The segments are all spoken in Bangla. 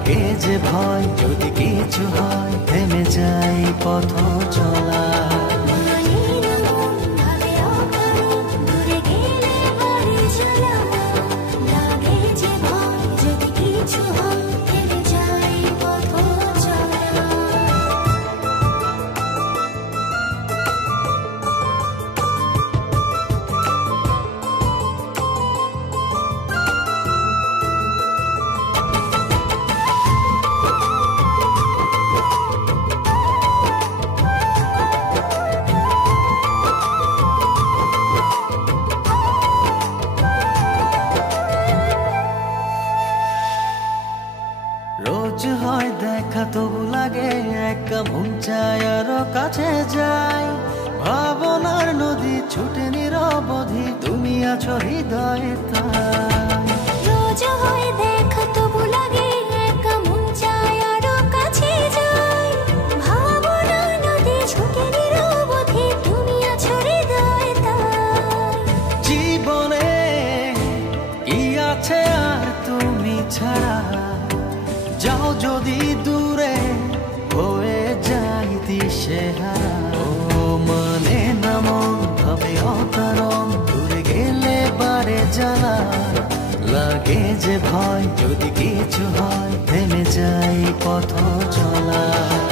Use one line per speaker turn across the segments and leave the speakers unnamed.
লাগে যে ভয় যদি কিছু হয় থেমে যাই পথ চলা। রোজ হয় দেখা তবু লাগে একা মন চায় আরও কাছে যাই। ভাবনার নদী ছুটে নিরবধি তুমি আছো হৃদয়ে তাই।
রোজ হয় দেখা তবু লাগে একা মন চায় আরও কাছে যাই। ভাবনা নদী ছুটে নিরবধি তুমি আছো হৃদয়ে তাই।
জীবনে কি আছে আর তুমি ছাড়া? যদি দূরে হয়ে যাই দিশে হারা ও মানে না মন, ভাবে অকারণ, দূরে গেলে পারে জ্বালা। লাগে যে ভয়, যদি কিছু হয়, থেমে যাই পথ চলা।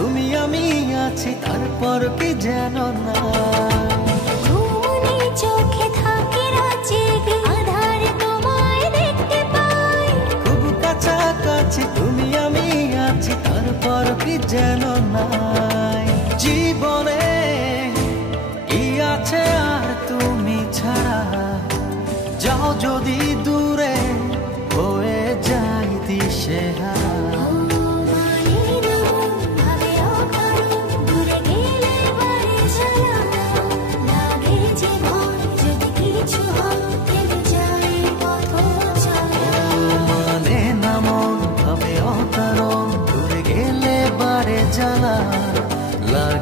তুমি আমি আছি তারপর কি যেন না? তুমি আমি আছি তারপর কি যেন নাই